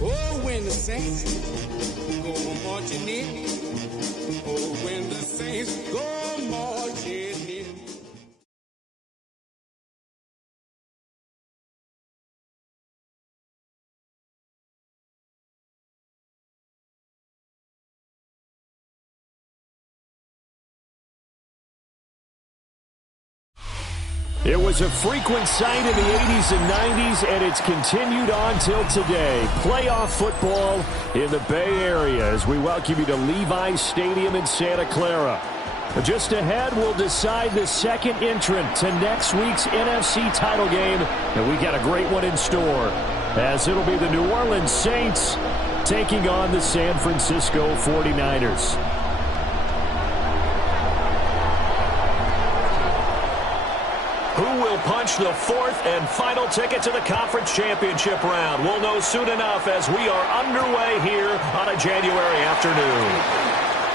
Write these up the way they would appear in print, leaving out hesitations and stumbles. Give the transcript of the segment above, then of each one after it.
Oh, when the saints go marching in. Oh, when the saints go marching in. It was a frequent sight in the 80s and 90s, and it's continued on till today. Playoff football in the Bay Area as we welcome you to Levi's Stadium in Santa Clara. Just ahead, we'll decide the second entrant to next week's NFC title game, and we got a great one in store, as it'll be the New Orleans Saints taking on the San Francisco 49ers. Who will punch the fourth and final ticket to the conference championship round? We'll know soon enough as we are underway here on a January afternoon.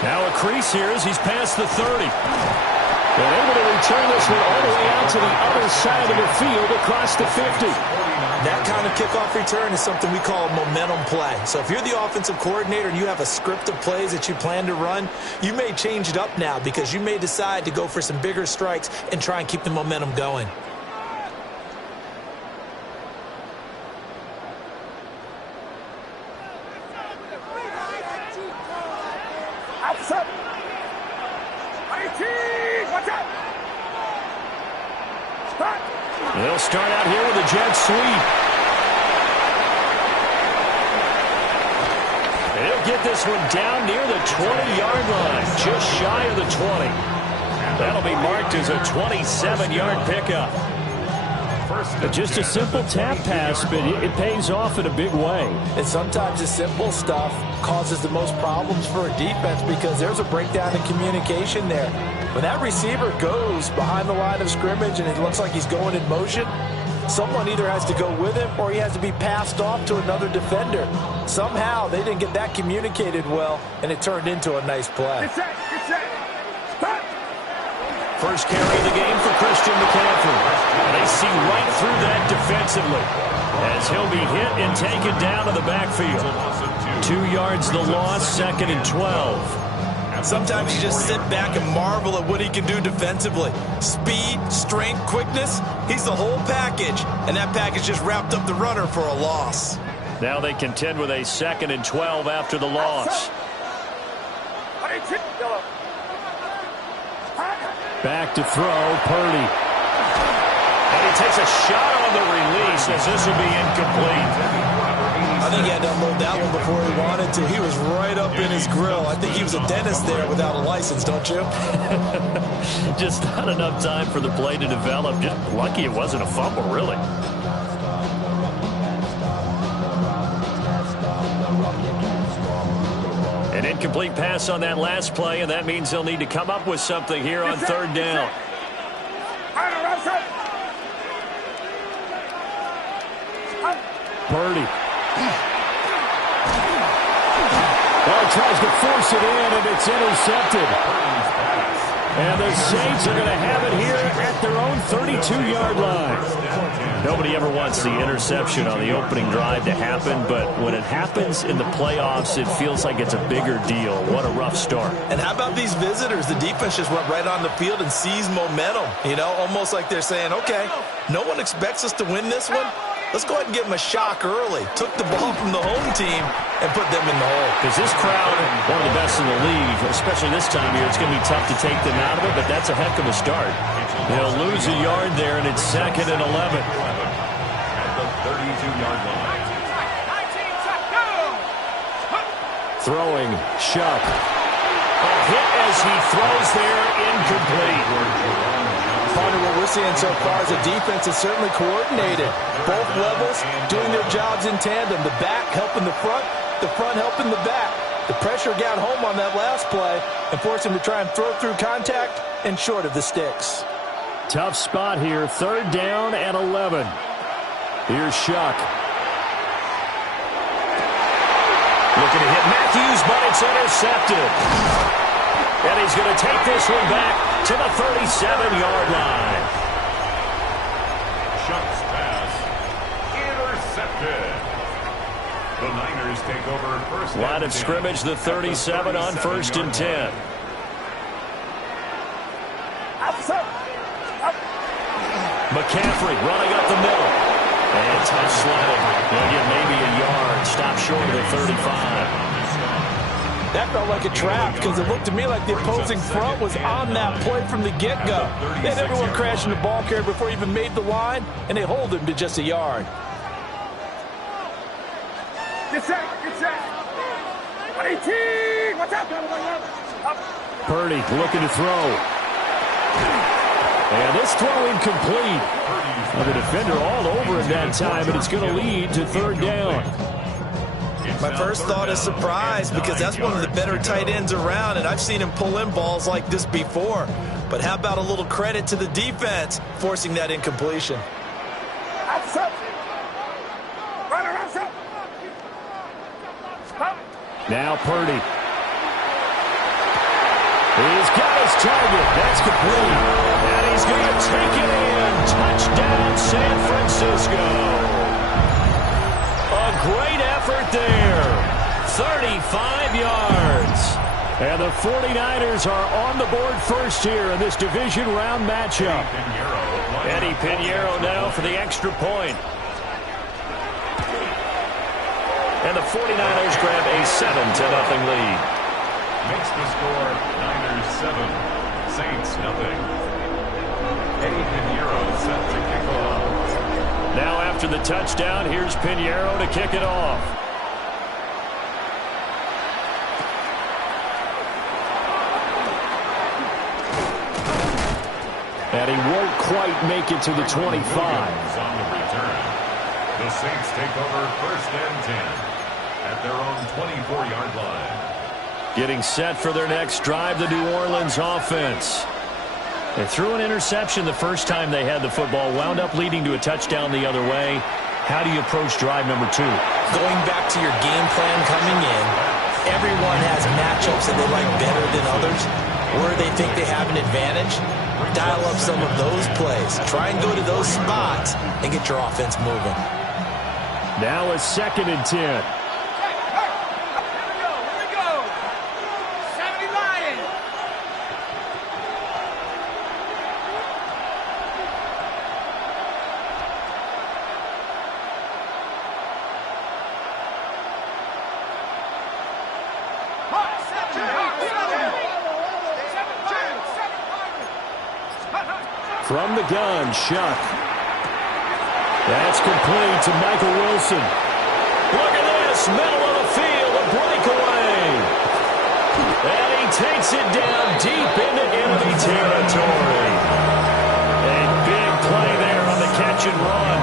Now a crease here as he's past the 30. And able to return this one all the way out to the other side of the field across the 50. That kind of kickoff return is something we call a momentum play. So if you're the offensive coordinator and you have a script of plays that you plan to run, you may change it up now because you may decide to go for some bigger strikes and try and keep the momentum going. They'll start out here with a jet sweep. They'll get this one down near the 20-yard line, just shy of the 20. That'll be marked as a 27-yard pickup. Just a simple tap pass, but it pays off in a big way. And sometimes the simple stuff causes the most problems for a defense because there's a breakdown in communication there. When that receiver goes behind the line of scrimmage and it looks like he's going in motion, someone either has to go with him or he has to be passed off to another defender. Somehow they didn't get that communicated well, and it turned into a nice play. First carry of the game for Christian McCaffrey. They see right through that defensively as he'll be hit and taken down to the backfield. 2 yards the loss, 2nd and 12. Sometimes you just sit back and marvel at what he can do defensively. Speed, strength, quickness, he's the whole package. And that package just wrapped up the runner for a loss. Now they contend with a 2nd and 12 after the loss. Back to throw, Purdy. And he takes a shot on the release as this will be incomplete. I think he had to unload that one before he wanted to. He was right up in his grill. I think he was a dentist there without a license, don't you? Just not enough time for the play to develop. Just lucky it wasn't a fumble, really. An incomplete pass on that last play, and that means they'll need to come up with something here on 3rd down. Purdy. Well, tries to force it in, and it's intercepted. And the Saints are going to have it here at their own 32-yard line. Nobody ever wants the interception on the opening drive to happen, but when it happens in the playoffs, it feels like it's a bigger deal. What a rough start. And how about these visitors? The defense just went right on the field and seized momentum. You know, almost like they're saying, okay, no one expects us to win this one. Let's go ahead and give them a shock early. Took the ball from the home team and put them in the hole. Because this crowd, one of the best in the league, especially this time of year, it's going to be tough to take them out of it, but that's a heck of a start. They'll lose a yard there, and it's 2nd and 11. At the 32-yard line. Throwing, Shuck. A hit as he throws there, incomplete. Part of what we're seeing so far is the defense is certainly coordinated. Both levels doing their jobs in tandem. The back helping the front helping the back. The pressure got home on that last play and forced him to try and throw through contact and short of the sticks. Tough spot here, 3rd down and 11. Here's Shuck. Looking to hit Matthews, but it's intercepted. And he's going to take this one back to the 37-yard line. Shuck's pass intercepted. The Niners Niners take over first. Line of scrimmage, the 37 on 1st and 10. McCaffrey running up the middle. And tough sledding. They'll get maybe a yard. Stop short of the 35. That felt like a trap because it looked to me like the opposing front was on that play from the get-go. They had everyone crashing the ball carrier before he even made the line, and they hold him to just a yard. Get set, get set. 18, what's up? Purdy looking to throw. And this throw incomplete. Well, the defender all over him that time, and it's going to lead to 3rd down. My first thought is surprise because that's one of the better tight ends around, and I've seen him pull in balls like this before. But how about a little credit to the defense forcing that incompletion? Now Purdy. He's got his target. That's complete. And he's going to take it in. Touchdown, San Francisco. A great effort there. 35 yards. And the 49ers are on the board first here in this division round matchup. Eddie Pinheiro now for the extra point. And the 49ers grab a 7-0 lead. Makes the score Niners 7, Saints nothing. Eddie Pinheiro set to kick off. Now after the touchdown, here's Pinheiro to kick it off. And he won't quite make it to the 25. On the return. The Saints take over 1st and 10 at their own 24-yard line. Getting set for their next drive, the New Orleans offense. They threw an interception the first time they had the football, wound up leading to a touchdown the other way. How do you approach drive number 2? Going back to your game plan coming in, everyone has matchups that they like better than others, where they think they have an advantage. Dial up some of those plays. Try and go to those spots and get your offense moving. Now a 2nd and 10. From the gun, Shuck. That's complete to Michael Wilson. Look at this, middle of the field, a breakaway. And he takes it down deep into enemy territory. A big play there on the catch and run.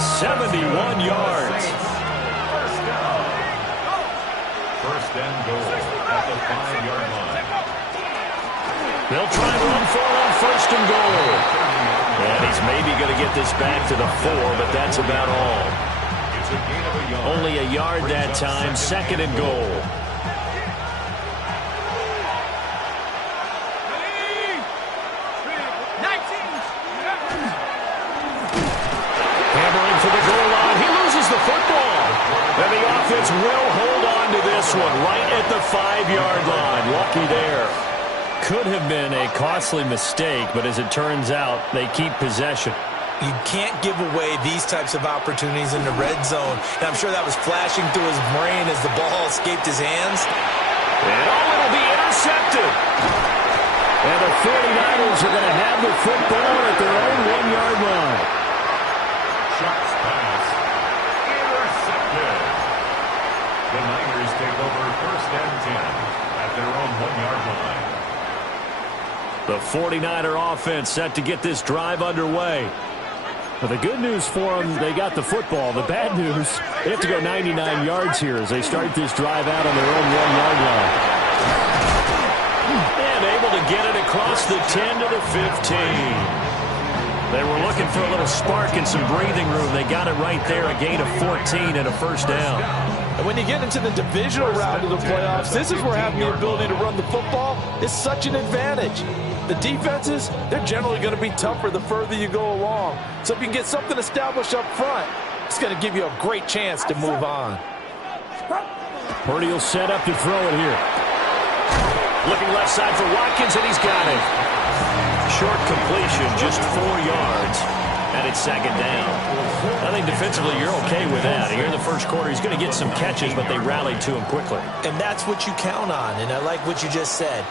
71 yards. First down. 1st and goal at the 5-yard line. They'll try and run for it on 1st and goal. And he's maybe going to get this back to the 4, but that's about all. It's a gain of a yard. Only a yard that time, 2nd and goal. Hammering for the goal line. He loses the football. And the offense will hold on to this one right at the 5-yard line. Lucky there. Could have been a costly mistake, but as it turns out, they keep possession. You can't give away these types of opportunities in the red zone. And I'm sure that was flashing through his brain as the ball escaped his hands. And it'll be intercepted. And the 49ers are going to have the football at their own 1-yard line. Shuck's pass. Intercepted. The Niners take over 1st and 10 at their own 1-yard line. The 49er offense set to get this drive underway. Well, the good news for them, they got the football. The bad news, they have to go 99 yards here as they start this drive out on their own 1-yard line. And able to get it across the 10 to the 15. They were looking for a little spark and some breathing room. They got it right there, a gain of 14 and a 1st down. And when you get into the divisional round of the playoffs, this is where having the ability to run the football is such an advantage. The defenses, they're generally going to be tougher the further you go along. So if you can get something established up front, it's going to give you a great chance to move on. Purdy will set up to throw it here. Looking left side for Watkins, and he's got it. Short completion, just 4 yards, and it's second down. I think defensively you're okay with that. Here in the first quarter, he's going to get some catches, but they rallied to him quickly. And that's what you count on, and I like what you just said.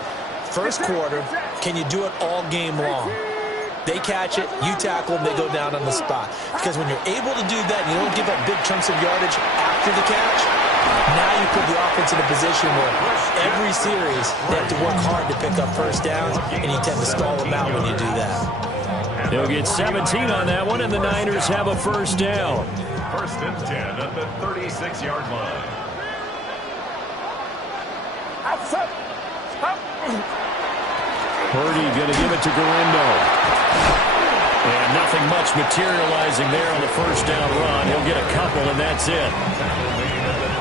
First quarter, can you do it all game long? They catch it, you tackle them, they go down on the spot. Because when you're able to do that and you don't give up big chunks of yardage after the catch, now you put the offense in a position where every series they have to work hard to pick up first downs, and you tend to stall them out when you do that. He'll get 17 on that one, and the Niners have a first down. First and 10 at the 36-yard line. Purdy going to give it to Garindo. And nothing much materializing there on the first down run. He'll get a couple, and that's it.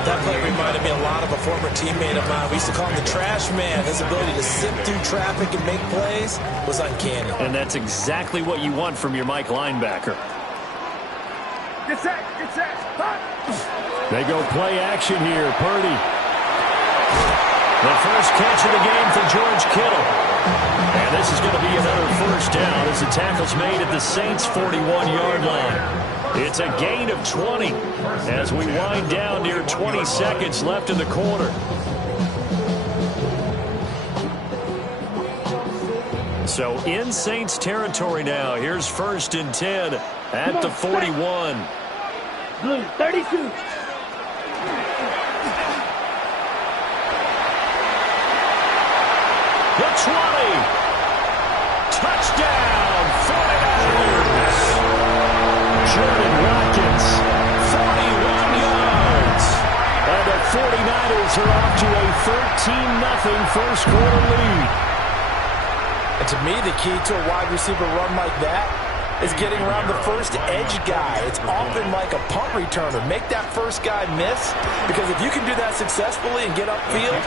That play reminded me a lot of a former teammate of mine. We used to call him the trash man. His ability to sift through traffic and make plays was uncanny. And that's exactly what you want from your Mike linebacker. Get set, get set. They go play action here. Purdy. The first catch of the game for George Kittle. And this is going to be another first down as the tackle's made at the Saints' 41-yard line. It's a gain of 20 as we wind down near 20 seconds left in the quarter. So in Saints territory now. Here's first and 10 at the 41. Blue, 32. The 20. Touchdown, 49ers. Jordan Watkins, 41 yards. And the 49ers are off to a 13-0 first quarter lead. And to me, the key to a wide receiver run like that is getting around the first edge guy. It's often like a punt returner. Make that first guy miss, because if you can do that successfully and get upfield,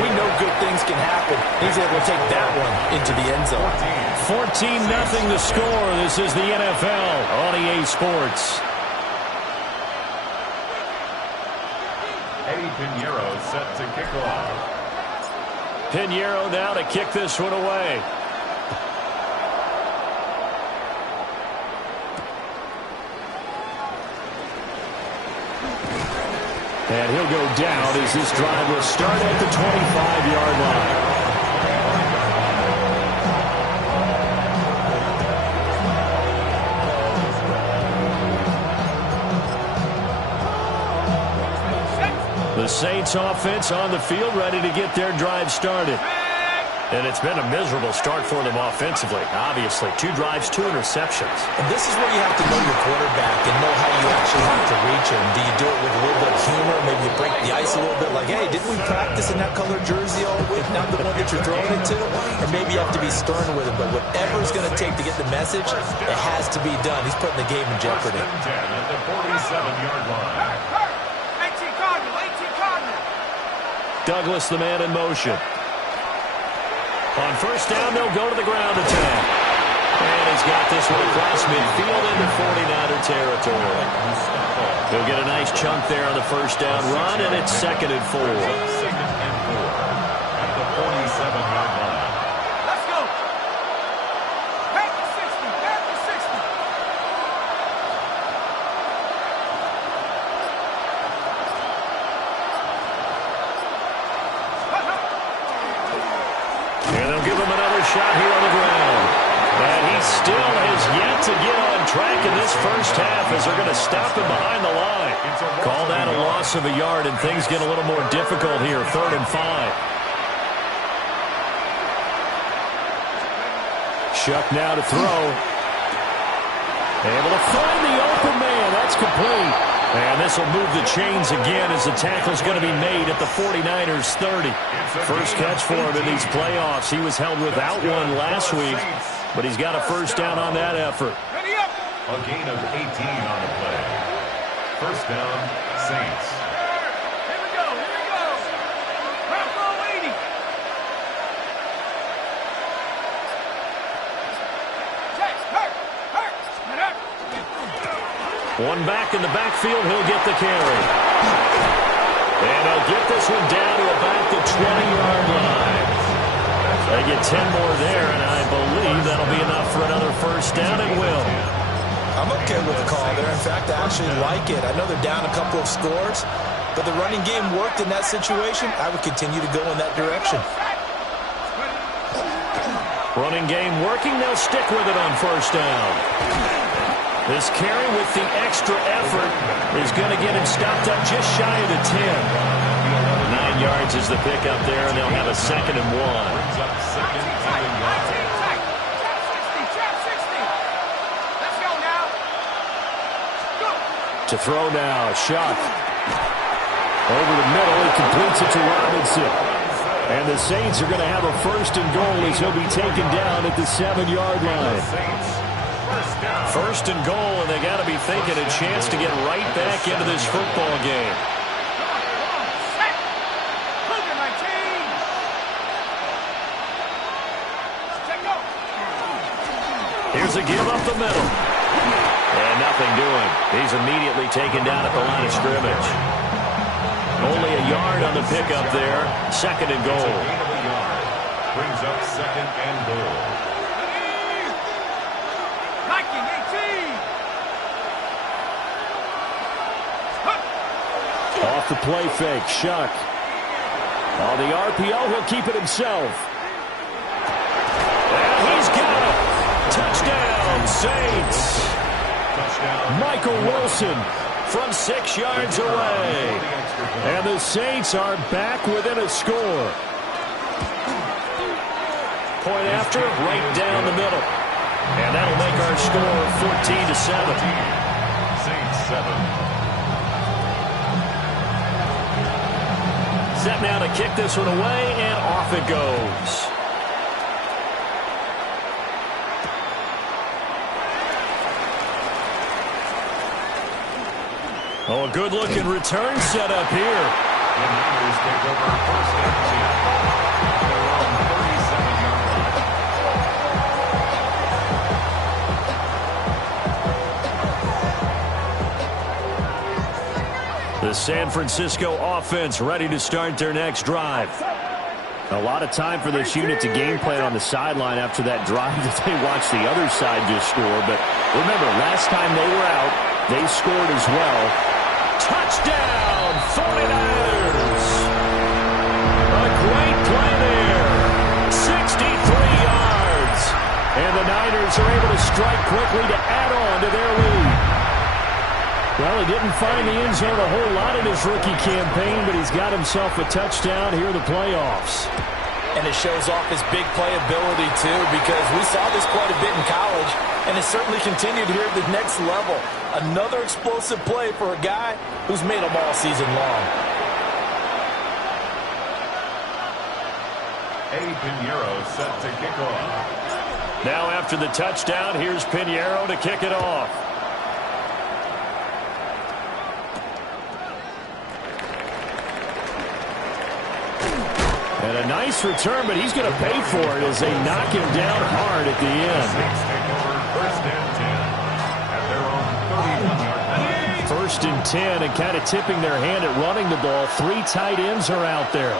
we know good things can happen. He's able to take that one into the end zone. 14-0 the score. This is the NFL on EA Sports. Eddie Pinheiro set to kick off. Pinheiro now to kick this one away. And he'll go down as this drive will start at the 25-yard line. The Saints offense on the field ready to get their drive started. And it's been a miserable start for them offensively. Obviously, 2 drives, 2 interceptions. And this is where you have to know your quarterback and know how you actually have to reach him. Do you do it with a little bit of humor? Maybe you break the ice a little bit like, hey, didn't we practice in that colored jersey all week? Not the one that you're throwing it to? Or maybe you have to be stern with him. But whatever it's going to take to get the message, it has to be done. He's putting the game in jeopardy. First and 10 at the 47-yard line. 18 Cardinal, 18 Cardinal. Douglas, the man in motion. On first down, they'll go to the ground attack. And he's got this one across midfield into 49er territory. He'll get a nice chunk there on the first down run, and it's second and 4. Second and 4 at the 47-yard line. Let's go. Back to 60, back to 60. And they'll give him another shot here on the ground. And he still has yet to get on track in this first half as they're going to stop him behind the line. Call that a loss of a yard, and things get a little more difficult here. 3rd and 5. Shuck now to throw. Able to find the open man. That's complete. And this will move the chains again as the tackle's going to be made at the 49ers 30. First catch for him in these playoffs. He was held without one last week, but he's got a first down on that effort. Ready up. A gain of 18 on the play. First down, Saints. Here we go, here we go. Bravo 80. Check, hurt, get up. One back in the backfield, he'll get the carry. And they'll get this one down to about the 20-yard line. They get 10 more there, and I believe that'll be enough for another first down. It will. I'm okay with the call there. In fact, I actually like it. I know they're down a couple of scores, but the running game worked in that situation. I would continue to go in that direction. Running game working. They'll stick with it on first down. This carry with the extra effort is going to get him stopped up just shy of the 10. 9 yards is the pickup there, and they'll have a 2nd and 1. To throw now, Shuck. Over the middle, he completes it to Robinson. And the Saints are going to have a 1st and goal as he'll be taken down at the 7-yard line. 1st and goal, and they got to be thinking a chance to get right back into this football game. Here's a give up the middle. And nothing doing. He's immediately taken down at the line of scrimmage. Only a yard on the pickup there. 2nd and goal. Brings up 2nd and goal. Off the play fake, Shuck. On the RPO, he'll keep it himself. And he's got it. Touchdown, Saints. Michael Wilson from 6 yards away. And the Saints are back within a score. Point after, right down the middle. And that'll make our score 14-7. Saints 7. Set now to kick this one away, and off it goes. Oh, a good-looking return set up here. The Niners take over 1st and 10. Their own 37-yard line. The San Francisco offense ready to start their next drive. A lot of time for this unit to game plan on the sideline after that drive that they watched the other side just score. But remember, last time they were out, they scored as well. Touchdown, 49ers. A great play there. 63 yards. And the Niners are able to strike quickly to add on to their lead. Well, he didn't find the end zone a whole lot in his rookie campaign, but he's got himself a touchdown here in the playoffs. And it shows off his big playability, too, because we saw this quite a bit in college, and it certainly continued here at the next level. Another explosive play for a guy who's made them all season long. Eddie Pinheiro set to kick off. Now after the touchdown, here's Pinheiro to kick it off. And a nice return, but he's going to pay for it as they knock him down hard at the end. Saints take over 1st and 10 at their own 31-yard line. 1st and 10, and kind of tipping their hand at running the ball. 3 tight ends are out there.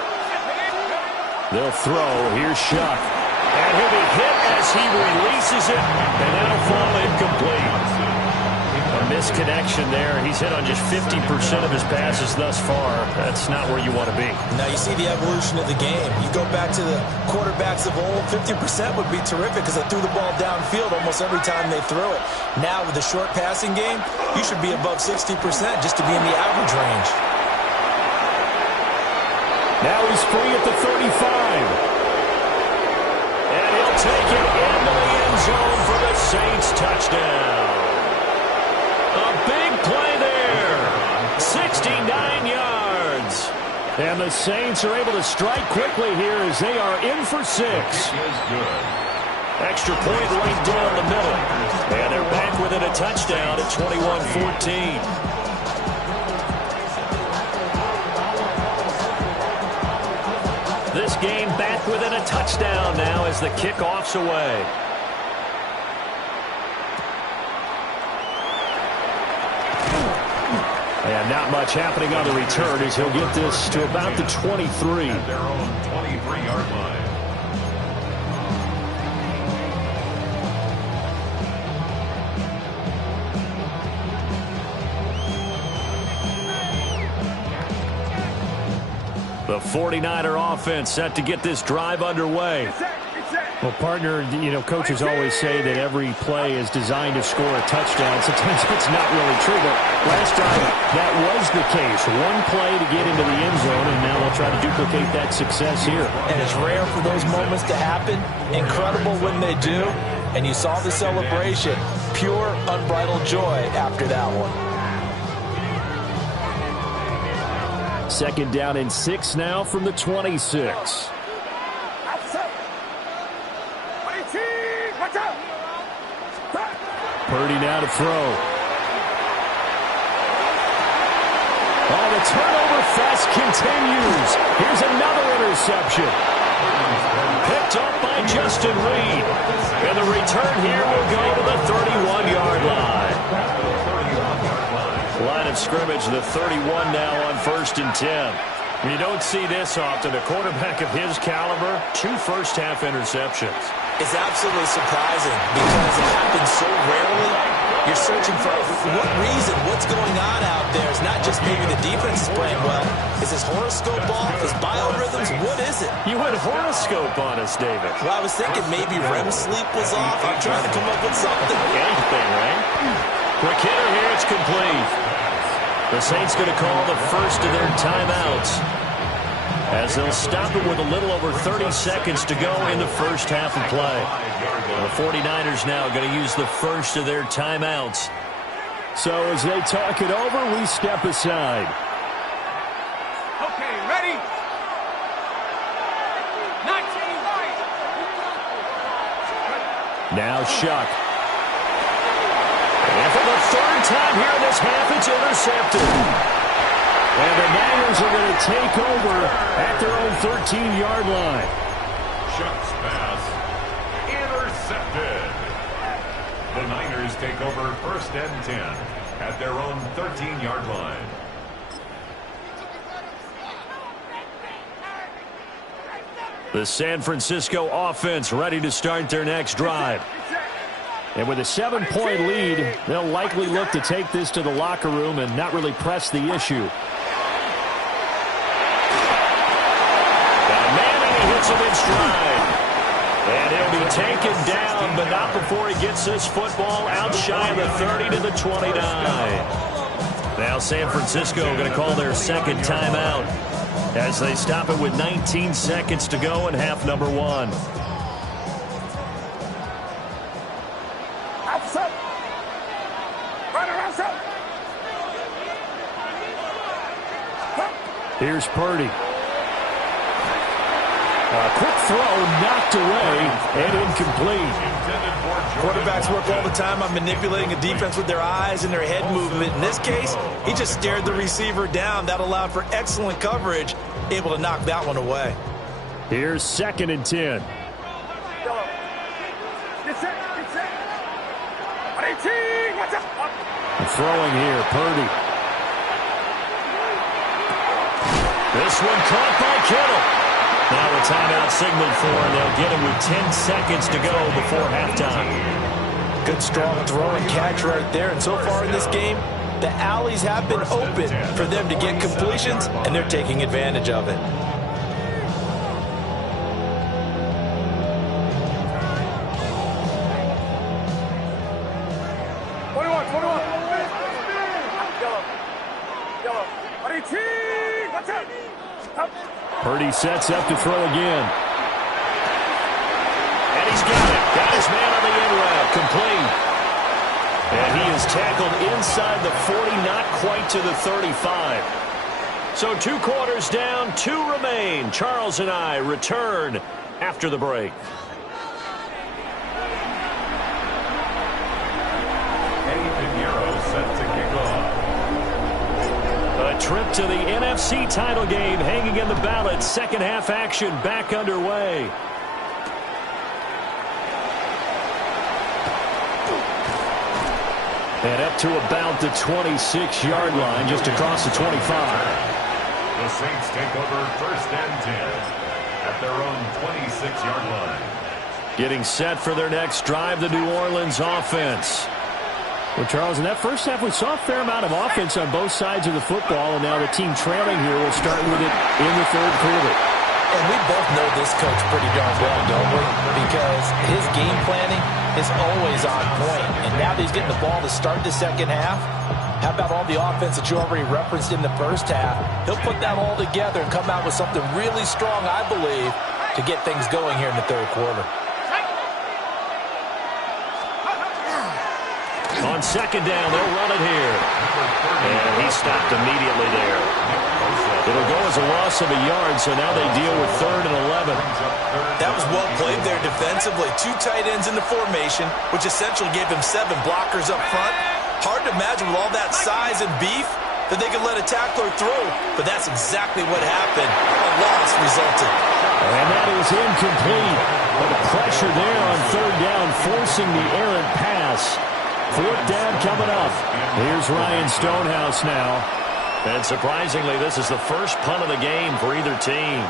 They'll throw. Here's Shuck. And he'll be hit as he releases it, and that'll fall incomplete. A misconnection there. He's hit on just 50% of his passes thus far. That's not where you want to be. Now you see the evolution of the game. You go back to the quarterbacks of old, 50% would be terrific because they threw the ball downfield almost every time they threw it. Now with the short passing game, you should be above 60% just to be in the average range. Now he's free at the 35. And he'll take it into the end zone for the Saints touchdown. A big play there. 69 yards. And the Saints are able to strike quickly here as they are in for 6. Is good. Extra point right down the middle. And they're back within a touchdown at 21-14. This game back within a touchdown now as the kickoff's away. And not much happening on the return as he'll get this to about the 23. At their own 23-yard line. The 49er offense set to get this drive underway. Well, partner, coaches always say that every play is designed to score a touchdown. Sometimes it's not really true, but last time that was the case. One play to get into the end zone, and now they'll try to duplicate that success here. And it's rare for those moments to happen. Incredible when they do. And you saw the celebration. Pure, unbridled joy after that one. 2nd down and 6 now from the 26. Purdy now to throw. Oh, the turnover fest continues. Here's another interception. Picked up by Justin Reed. And the return here will go to the 31-yard line. Line of scrimmage, the 31 now on 1st and 10. You don't see this often. A quarterback of his caliber, 2 first-half interceptions. It's absolutely surprising because it happens so rarely. You're searching for what reason, what's going on out there. It's not just maybe the defense is playing well. Is his horoscope off? His biorhythms? What is it? You went horoscope on us, David. Well, I was thinking maybe REM sleep was off. I'm trying to come up with something. Anything, right? Quick hitter here, it's complete. The Saints going to call the first of their timeouts, as they'll stop it with a little over 30 seconds to go in the first half of play. The 49ers now going to use the first of their timeouts. So as they talk it over, we step aside. Okay, ready? 19 right. Now Shuck. And for the 3rd time here in this half, it's intercepted. And the Niners are going to take over at their own 13-yard line. Shuck's pass intercepted. The Niners take over 1st and 10 at their own 13-yard line. The San Francisco offense ready to start their next drive. And with a 7-point lead, they'll likely look to take this to the locker room and not really press the issue. Hits him in stride. And he'll be taken down, but not before he gets this football out shy of the 30 to the 29. Now San Francisco going to call their 2nd timeout as they stop it with 19 seconds to go in half number 1. Here's Purdy. A quick throw knocked away and incomplete. Quarterbacks work all the time on manipulating a defense with their eyes and their head movement. In this case, he just stared the receiver down. That allowed for excellent coverage, able to knock that one away. Here's 2nd and 10. Throwing here, Purdy. This one caught by Kittle. Now a timeout signaled for, and they'll get him with 10 seconds to go before halftime. Good, strong throw and catch right there. And so far in this game, the alleys have been open for them to get completions, and they're taking advantage of it. Purdy sets up to throw again. And he's got it. Got his man on the in route. Complete. And he is tackled inside the 40, not quite to the 35. So 2 quarters down, 2 remain. Charles and I return after the break. A trip to the NFC title game hanging in the balance. 2nd half action back underway. And up to about the 26-yard line, just across the 25. The Saints take over 1st and 10 at their own 26-yard line. Getting set for their next drive, the New Orleans offense. Well, Charles, in that first half, we saw a fair amount of offense on both sides of the football, and now the team trailing here will start with it in the third quarter. And we both know this coach pretty darn well, don't we? Because his game planning is always on point. And now that he's getting the ball to start the second half, how about all the offense that you already referenced in the first half? He'll put that all together and come out with something really strong, I believe, to get things going here in the third quarter. On second down, they'll run it here. And he stopped immediately there. It'll go as a loss of a yard, so now they deal with 3rd and 11. That was well played there defensively. 2 tight ends in the formation, which essentially gave him 7 blockers up front. Hard to imagine with all that size and beef that they could let a tackler through, but that's exactly what happened. A loss resulted. And that is incomplete. But the pressure there on 3rd down, forcing the errant pass. 4th down coming up. Here's Ryan Stonehouse now. And surprisingly, this is the first punt of the game for either team.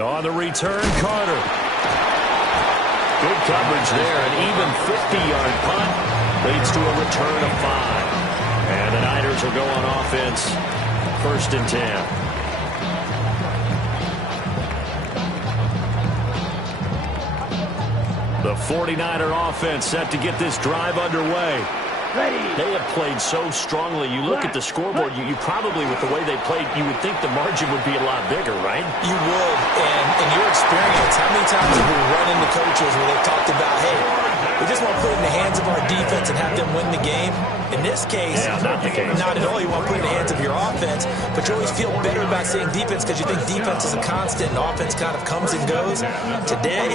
On the return, Carter. Good coverage there. An even 50-yard punt leads to a return of 5. And the Niners will go on offense. 1st and 10. The 49er offense set to get this drive underway. They have played so strongly. You look at the scoreboard, you probably, with the way they played, you would think the margin would be a lot bigger, right? You would. And in your experience, how many times have we run into coaches where they've talked about, hey, we just want to put it in the hands of our defense and have them win the game? In this case, not the case. Not at all. You want to put it in the hands of your offense, but you always feel better about saying defense because you think defense is a constant and offense kind of comes and goes. Today,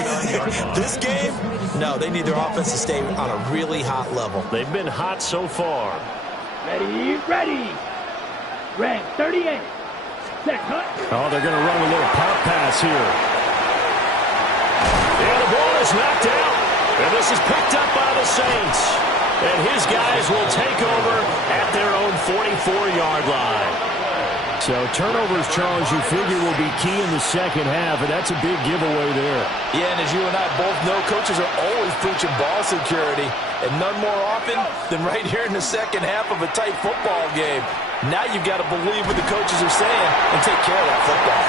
this game, no, they need their offense to stay on a really hot level. They've been hot so far. Ready. Red 38. Set, cut. Oh, they're going to run a little pop pass here. And the ball is knocked out. And this is picked up by the Saints. And his guys will take over at their own 44-yard line. So turnovers, Charles, you figure will be key in the second half, and that's a big giveaway there. Yeah, and as you and I both know, coaches are always preaching ball security, and none more often than right here in the second half of a tight football game. Now you've got to believe what the coaches are saying and take care of that football.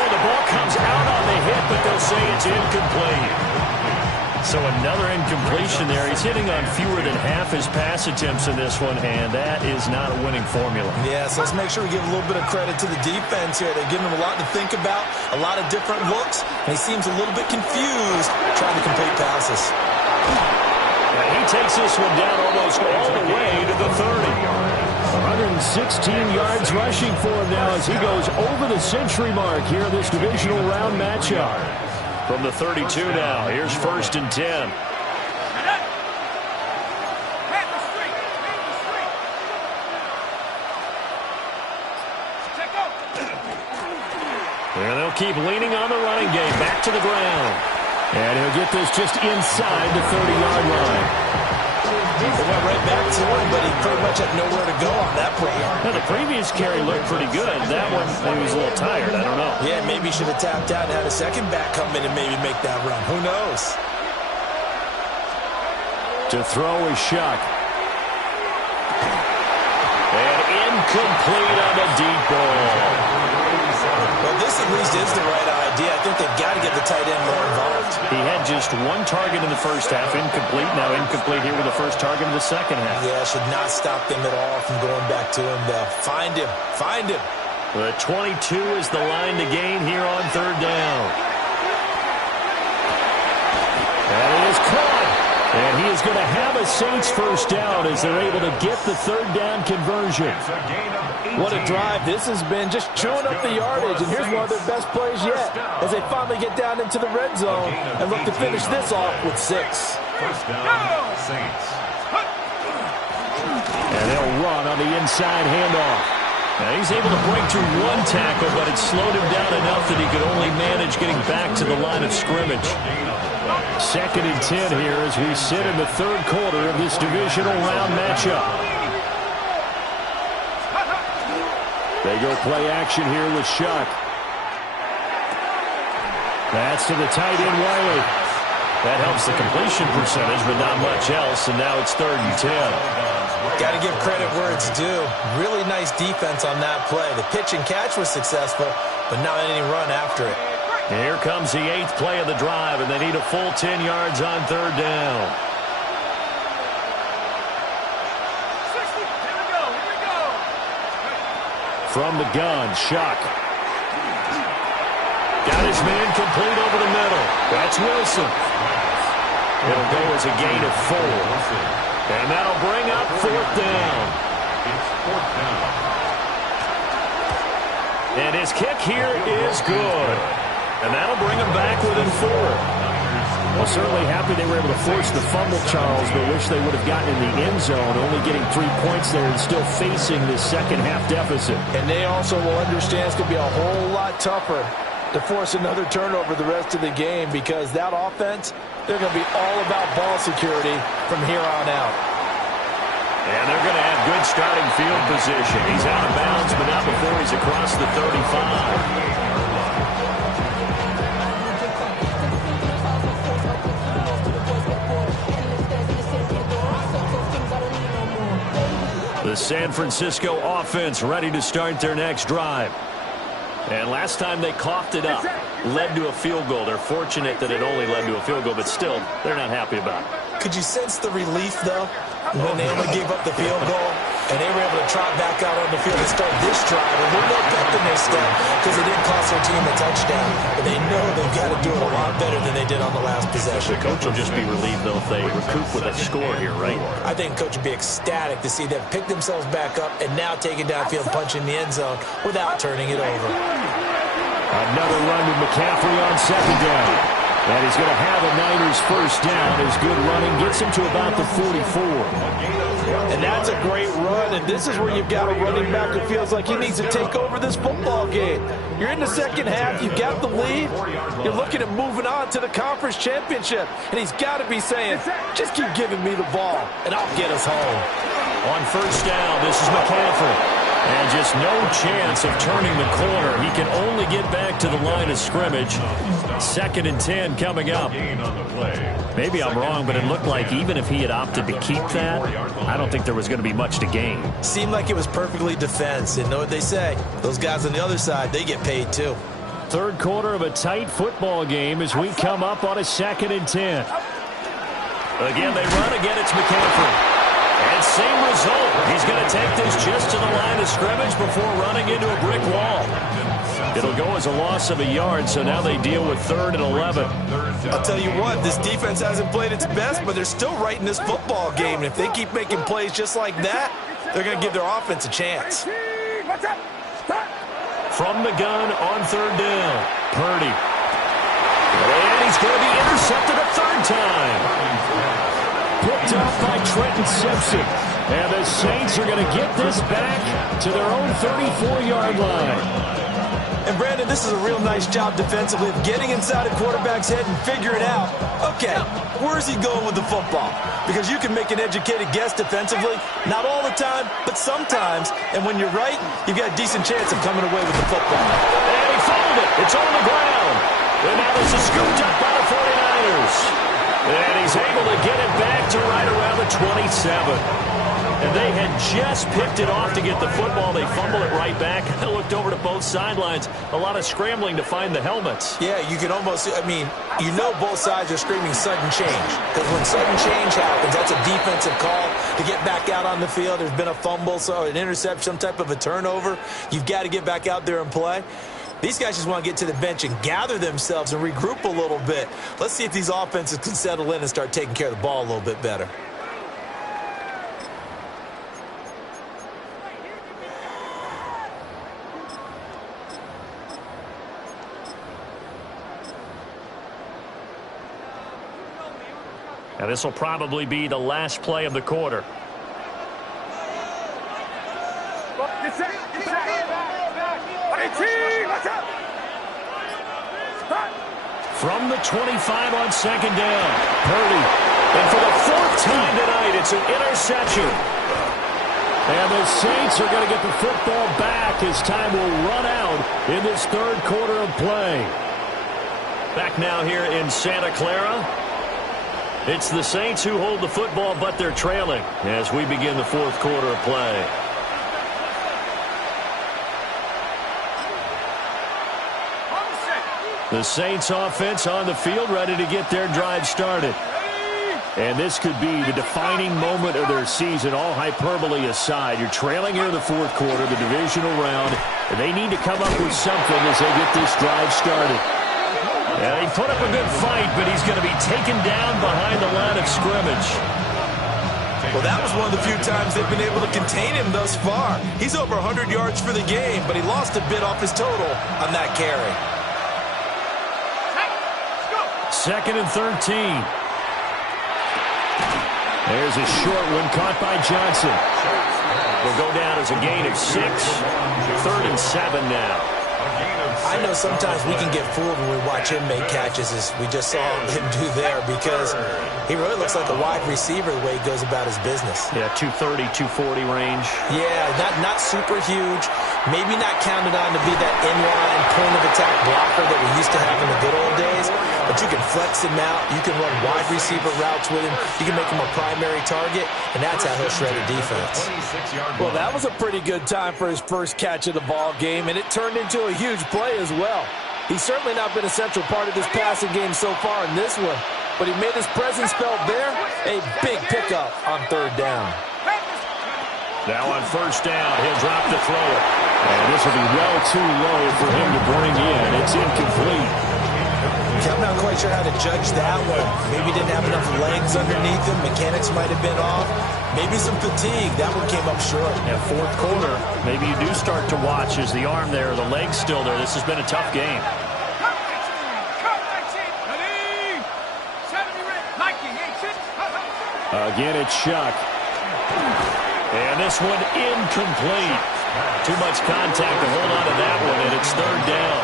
Oh, the ball comes out on the hit, but they'll say it's incomplete. So another incompletion there. He's hitting on fewer than half his pass attempts in this one, and that is not a winning formula. Yeah, so let's make sure we give a little bit of credit to the defense here. They're giving him a lot to think about, a lot of different looks, and he seems a little bit confused trying to complete passes. And he takes this one down almost all the way to the 30. 116 yards rushing for him now as he goes over the century mark here in this divisional round matchup. From the 32 now, here's 1st and 10. And they'll keep leaning on the running game, back to the ground. And he'll get this just inside the 30-yard line. They went right back to him, but he pretty much had nowhere to go on that play. Now, the previous carry looked pretty good. That one, he was a little tired. I don't know. Yeah, maybe he should have tapped out and had a second back come in and maybe make that run. Who knows? To throw is Shuck. And incomplete on the deep ball. Well, this at least is the right idea. I think they've got to get the tight end more involved. He had just one target in the first half, incomplete. Now incomplete here with the first target in the second half. Yeah, should not stop them at all from going back to him, though. Find him. The 22 is the line to gain here on 3rd down. And it is caught. And he is going to have a Saints first down as they're able to get the 3rd down conversion. What a drive this has been, just chewing up the yardage. And here's one of their best plays yet as they finally get down into the red zone and look to finish this off with 6. First down, Saints. And they'll run on the inside handoff. Now he's able to break through one tackle, but it slowed him down enough that he could only manage getting back to the line of scrimmage. 2nd and 10 here as we sit in the 3rd quarter of this divisional round matchup. They go play action here with Shuck. That's to the tight end, Wiley. That helps the completion percentage, but not much else, and now it's 3rd and 10. Got to give credit where it's due. Really nice defense on that play. The pitch and catch was successful, but not any run after it. Here comes the 8th play of the drive, and they need a full 10 yards on 3rd down. From the gun, Shuck. Got his man complete over the middle. That's Wilson. It'll go as a gain of 4. And that'll bring up 4th down. It's 4th down. And his kick here is good. And that'll bring him back within 4. Well, certainly happy they were able to force the fumble, Charles, but wish they would have gotten in the end zone, only getting 3 points there and still facing this second-half deficit. And they also will understand it's going to be a whole lot tougher to force another turnover the rest of the game because that offense, they're going to be all about ball security from here on out. And they're going to have good starting field position. He's out of bounds, but not before he's across the 35. The San Francisco offense ready to start their next drive. And last time they coughed it up, led to a field goal. They're fortunate that it only led to a field goal, but still, they're not happy about it. Could you sense the relief, though, when they only gave up the field goal and they were able to trot back out on the field and start this drive? A little more pep in their step because it didn't cost their team a touchdown. But they know they've got to do it a lot better than they did on the last possession. The coach will just be relieved, though, if they recoup with a score here, right? I think coach would be ecstatic to see them pick themselves back up and now take it downfield, punch in the end zone without turning it over. Another run with McCaffrey on 2nd down. And he's going to have a Niners first down. His good running gets him to about the 44. And that's a great run, and this is where you've got a running back who feels like he needs to take over this football game. You're in the second half, you've got the lead, you're looking at moving on to the conference championship, and he's got to be saying, just keep giving me the ball, and I'll get us home. On first down, this is McCaffrey. And just no chance of turning the corner. He can only get back to the line of scrimmage. 2nd and 10 coming up. Maybe I'm wrong, but it looked like even if he had opted to keep that, I don't think there was going to be much to gain. Seemed like it was perfectly defense. And know what they say? Those guys on the other side, they get paid too. 3rd quarter of a tight football game as we come up on a 2nd and 10. Again, they run again. It's McCaffrey. And same result. He's going to take this just to the line of scrimmage before running into a brick wall. It'll go as a loss of a yard, so now they deal with 3rd and 11. I'll tell you what, this defense hasn't played its best, but they're still right in this football game. And if they keep making plays just like that, they're going to give their offense a chance. From the gun on 3rd down, Purdy. And he's going to be intercepted a 3rd time. Picked off by Trenton Simpson. And the Saints are going to get this back to their own 34-yard line. And Brandon, this is a real nice job defensively of getting inside a quarterback's head and figuring out, okay, where's he going with the football? Because you can make an educated guess defensively, not all the time, but sometimes. And when you're right, you've got a decent chance of coming away with the football. And he fumbled it. It's on the ground. And now this is scooped up by the 49ers. And he's able to get it back to right around the 27. And they had just picked it off to get the football. They fumbled it right back. I looked over to both sidelines. A lot of scrambling to find the helmets. Yeah, you can almost, I mean, you know both sides are screaming sudden change. Because when sudden change happens, that's a defensive call to get back out on the field. There's been a fumble, so an interception, some type of a turnover. You've got to get back out there and play. These guys just want to get to the bench and gather themselves and regroup a little bit. Let's see if these offenses can settle in and start taking care of the ball a little bit better. And this will probably be the last play of the quarter. Get set. From the 25 on second down. Purdy. And for the fourth time tonight, it's an interception. And the Saints are going to get the football back as time will run out in this third quarter of play. Back now here in Santa Clara. It's the Saints who hold the football, but they're trailing as we begin the fourth quarter of play. The Saints offense on the field, ready to get their drive started. And this could be the defining moment of their season, all hyperbole aside. You're trailing here in the fourth quarter, the divisional round, and they need to come up with something as they get this drive started. Yeah, he put up a good fight, but he's going to be taken down behind the line of scrimmage. Well, that was one of the few times they've been able to contain him thus far. He's over 100 yards for the game, but he lost a bit off his total on that carry. Second and 13. There's a short one caught by Johnson. Will go down as a gain of 6. 3rd and 7 now. I know sometimes we can get fooled when we watch him make catches, as we just saw him do there, because he really looks like a wide receiver the way he goes about his business. Yeah, 230, 240 range. Yeah, not super huge. Maybe not counted on to be that inline point-of-attack blocker that we used to have in the good old days, but you can flex him out. You can run wide receiver routes with him. You can make him a primary target, and that's how he'll shred a defense. Well, that was a pretty good time for his first catch of the ball game, and it turned into a huge play as well. He's certainly not been a central part of this passing game so far in this one, but he made his presence felt there. A big pickup on 3rd down. Now on 1st down, he'll drop to throw it. And this will be well too low for him to bring in. It's incomplete. I'm not quite sure how to judge that one. Maybe didn't have enough legs underneath him. Mechanics might have been off. Maybe some fatigue. That one came up short. Yeah, fourth quarter. Maybe you do start to watch as the arm there, the leg's still there. This has been a tough game. Again, it's Shuck. And this one incomplete. Too much contact to hold on to that one, and it's 3rd down.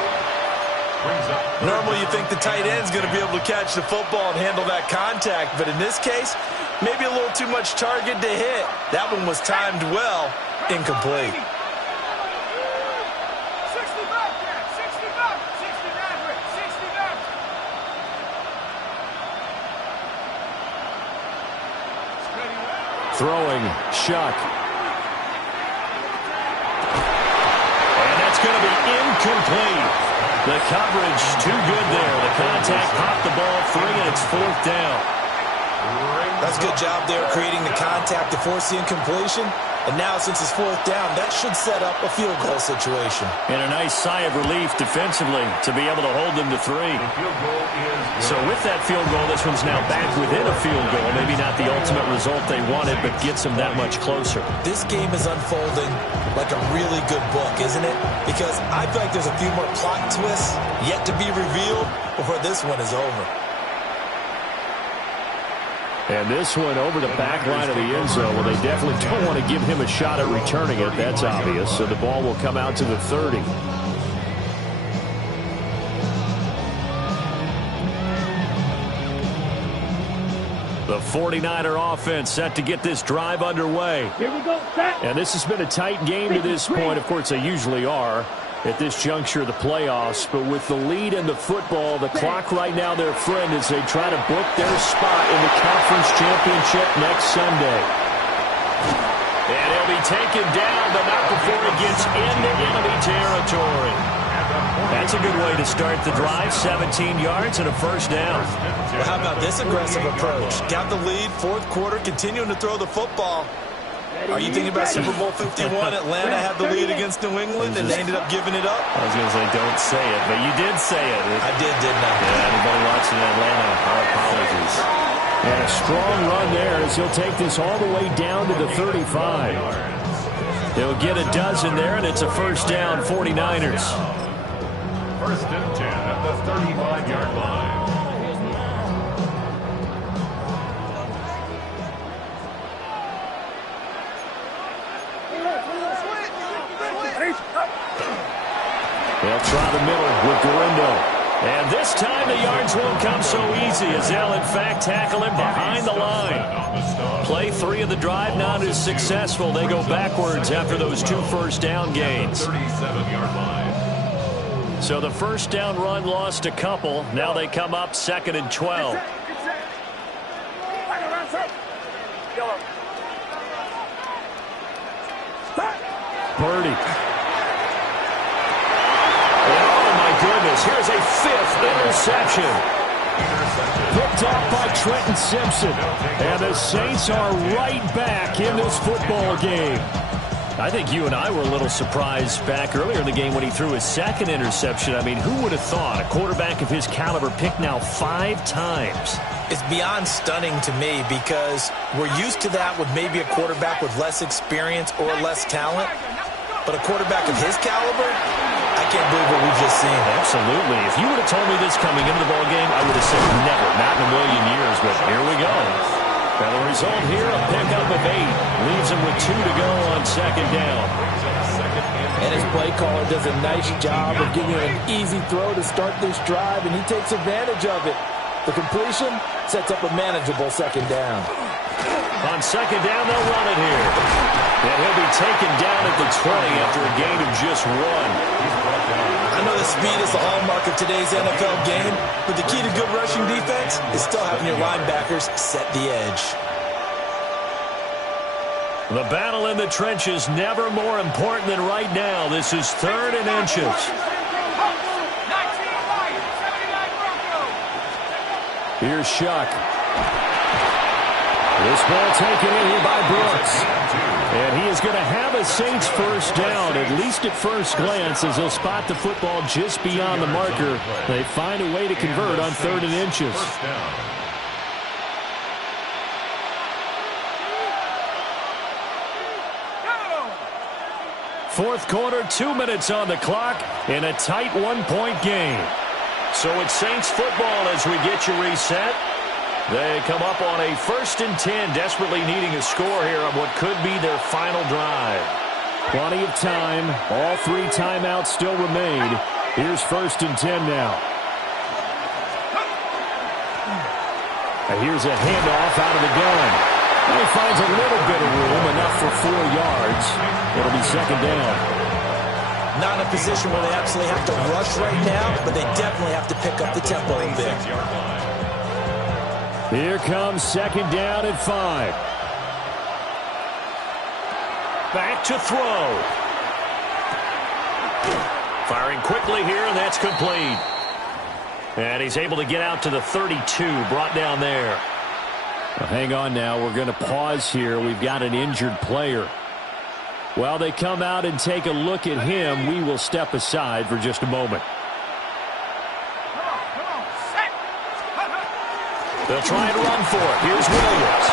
Normally you think the tight end's going to be able to catch the football and handle that contact, but in this case, maybe a little too much target to hit. That one was timed well, incomplete. Throwing, Shuck. And that's going to be incomplete. The coverage too good there. The contact popped the ball free, and it's 4th down. That's a good job there creating the contact to force the incompletion. And now, since it's 4th down, that should set up a field goal situation. And a nice sigh of relief defensively to be able to hold them to 3. So with that field goal, this one's now back within a field goal. Maybe not the ultimate result they wanted, but gets them that much closer. This game is unfolding like a really good book, isn't it? Because I feel like there's a few more plot twists yet to be revealed before this one is over. And this one over the back line of the end zone. Well, they definitely don't want to give him a shot at returning it. That's obvious. So the ball will come out to the 30. The 49er offense set to get this drive underway. Here we go, set. And this has been a tight game to this point. Of course, they usually are at this juncture of the playoffs. But with the lead in the football, the clock right now their friend as they try to book their spot in the conference championship next Sunday. And he'll be taken down, but not before he gets into enemy territory. That's a good way to start the drive. 17 yards and a 1st down. Well, how about this aggressive approach? Got the lead, 4th quarter, continuing to throw the football. Are you thinking about Super Bowl 51? Atlanta had the lead against New England, and they ended up giving it up? I was going to say, don't say it, but you did say it. I did, didn't I? Yeah, anybody watching Atlanta, our apologies. And a strong run there as he'll take this all the way down to the 35. They'll get a dozen there, and it's a 1st down, 49ers. 1st and 10 at the 35-yard line. They'll try the middle with Gorindo. And this time the yards won't come so easy as they'll, in fact, tackle him behind the line. Play 3 of the drive not as successful. They go backwards after those 2 first down gains. 37-yard line. So the first down run lost a couple. Now they come up 2nd and 12. Purdy. Oh, my goodness. Here's a 5th interception. Picked off by Trenton Simpson. And the Saints are right back in this football game. I think you and I were a little surprised back earlier in the game when he threw his 2nd interception. I mean, who would have thought a quarterback of his caliber picked now 5 times? It's beyond stunning to me because we're used to that with maybe a quarterback with less experience or less talent. But a quarterback of his caliber, I can't believe what we've just seen. Absolutely. If you would have told me this coming into the ballgame, I would have said never, not in a million years. But here we go. Now the result here, a pickup of 8. Leaves him with 2 to go on 2nd down. And his play caller does a nice job of giving him an easy throw to start this drive, and he takes advantage of it. The completion sets up a manageable 2nd down. On 2nd down, they'll run it here. And he'll be taken down at the 20 after a gain of just 1. I know the speed is the hallmark of today's NFL game, but the key to good rushing defense is still having your linebackers set the edge. The battle in the trenches never more important than right now. This is 3rd and inches. Here's Shuck. This ball taken in here by Brooks. And he is going to have a Saints first down, at least at first glance, as they'll spot the football just beyond the marker. They find a way to convert on 3rd and inches. Fourth quarter, 2 minutes on the clock in a tight 1-point game. So it's Saints football as we get you reset. They come up on a 1st and 10, desperately needing a score here on what could be their final drive. Plenty of time. All 3 timeouts still remain. Here's 1st and 10 now. And here's a handoff out of the gun. And he finds a little bit of room, enough for 4 yards. It'll be 2nd down. Not in a position where they absolutely have to rush right now, but they definitely have to pick up the tempo a bit. Here comes 2nd down and 5. Back to throw. Firing quickly here, and that's complete. And he's able to get out to the 32, brought down there. Well, hang on now. We're going to pause here. We've got an injured player. While they come out and take a look at him, we will step aside for just a moment. They'll try and run for it. Here's Williams.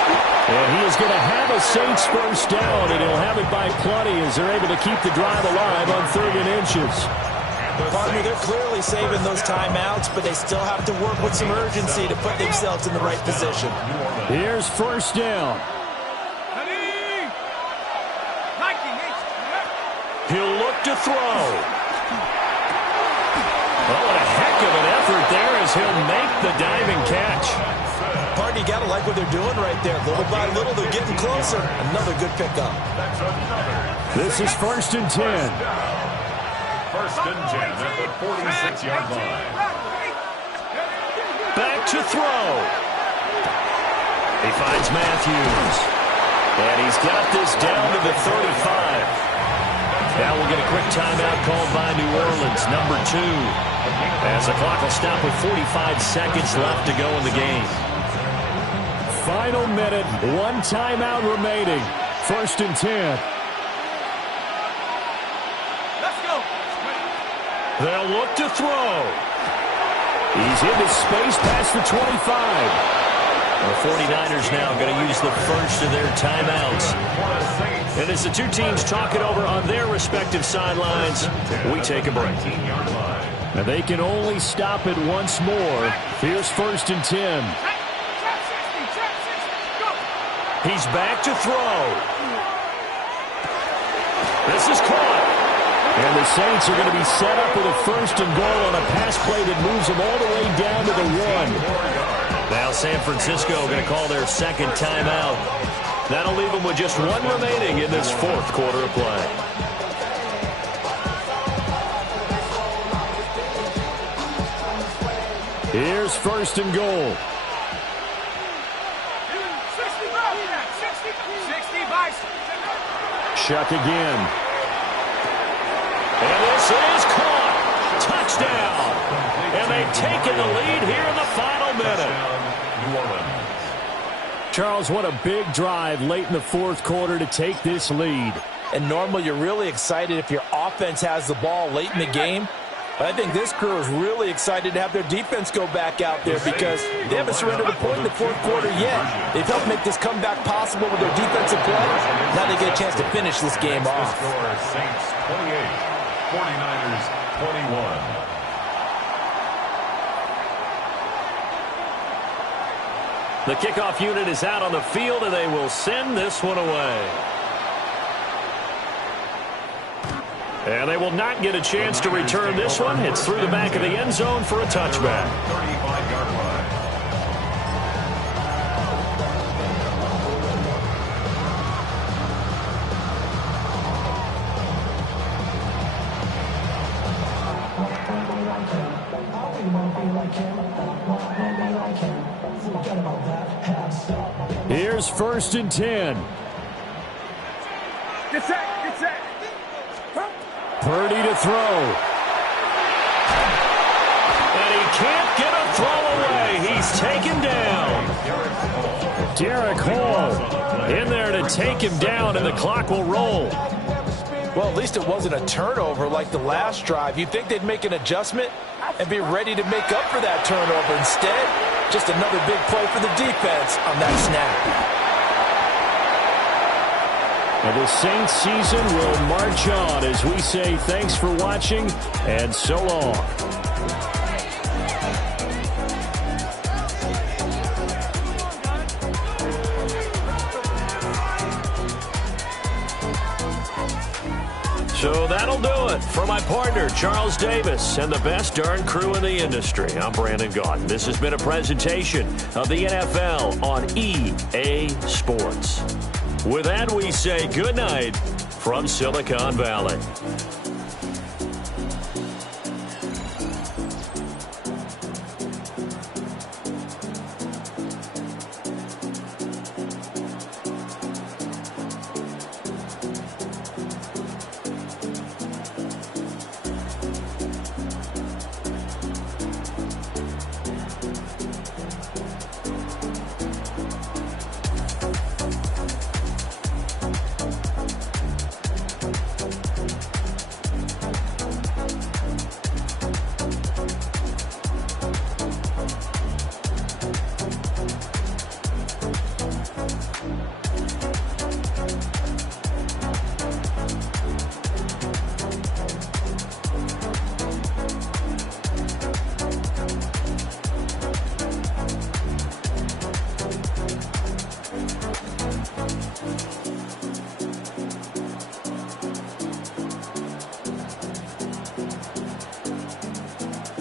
And he is going to have a Saints first down, and he'll have it by plenty as they're able to keep the drive alive on 3rd and inches. Partner, they're clearly saving those timeouts, but they still have to work with some urgency to put themselves in the right position. Here's 1st down. He'll look to throw. Oh, what a heck of an effort there as he'll make the diving catch. Partner, you got to like what they're doing right there. Little by little, they're getting closer. Another good pickup. This is 1st and 10. 1st and 10 at the 46-yard line. Back to throw. He finds Matthews. And he's got this down to the 35. Now we'll get a quick timeout called by New Orleans, number 2. As the clock will stop with 45 seconds left to go in the game. Final minute, 1 timeout remaining. 1st and 10. They'll look to throw. He's into space past the 25. The 49ers now going to use the first of their timeouts. And as the 2 teams talk it over on their respective sidelines, we take a break. Now they can only stop it once more. Here's 1st and 10. He's back to throw. This is caught. And the Saints are going to be set up with a 1st and goal on a pass play that moves them all the way down to the 1. Now San Francisco going to call their second timeout. That'll leave them with just 1 remaining in this 4th quarter of play. Here's 1st and goal. Chuck again. And this is caught. Touchdown. And they've taken the lead here in the final minute. Charles, what a big drive late in the 4th quarter to take this lead. And normally you're really excited if your offense has the ball late in the game. But I think this crew is really excited to have their defense go back out there because they haven't surrendered a point in the 4th quarter yet. They've helped make this comeback possible with their defensive play. Now they get a chance to finish this game off. Saints 28, 49ers 21. The kickoff unit is out on the field, and they will send this one away. And they will not get a chance to return this one. It's through the back of the end zone for a touchback. 35-yard line. Here's 1st and 10. Get set, get set. Purdy to throw. And he can't get a throw away. He's taken down. Derek Hall in there to take him down, and the clock will roll. Well, at least it wasn't a turnover like the last drive. You'd think they'd make an adjustment and be ready to make up for that turnover. Instead, just another big play for the defense on that snap. And the Saints season will march on as we say thanks for watching and so long. So that'll do it for my partner, Charles Davis, and the best darn crew in the industry. I'm Brandon Gaudin. This has been a presentation of the NFL on EA Sports. With that, we say good night from Silicon Valley.